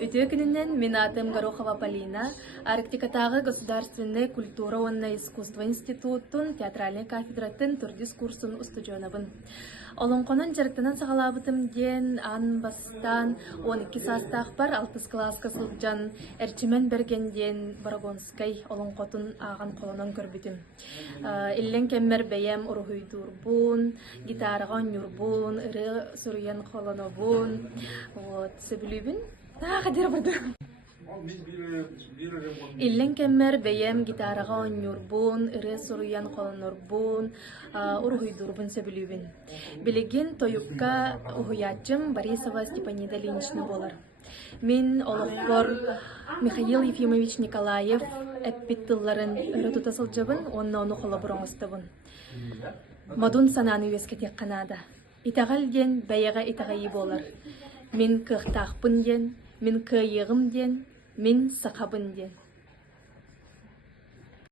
Үтөкүнүнен мен атым Горохова Полина, Арктикатагы Государственный культура и искусство институтун театральный кафедратын турдис курсын устудионабын. Олонконун жарыктанан сагалабытым ден ан бастан 12 састах бар 6 класска сылжан эрчимен бергенден Барагонскай олонкотун аган колонон көрбүтүм. Иллен кеммер бейем урухуйдурбун, гитарага онюрбун, ыры суруян колонобун. Вот, себилүбүн. Кадер барды. Иллен кеммер бейем гитарага онюрбун, ыры суруян колонорбун, урухуйдурбун себилүбүн. Билигин тоюкка ухуячым Борисова Степанида Ильинична болар. Мин олохпор Михаил Ефимович Николаев эппиттылларын ыры тутасылжабын, оны холобуроңостабын. Мадун сананы үескетек канада. Итагал ден бәйеға итағайы болар. Мин кықтақпын ден, мин кыйығым ден, мин сақабын ден.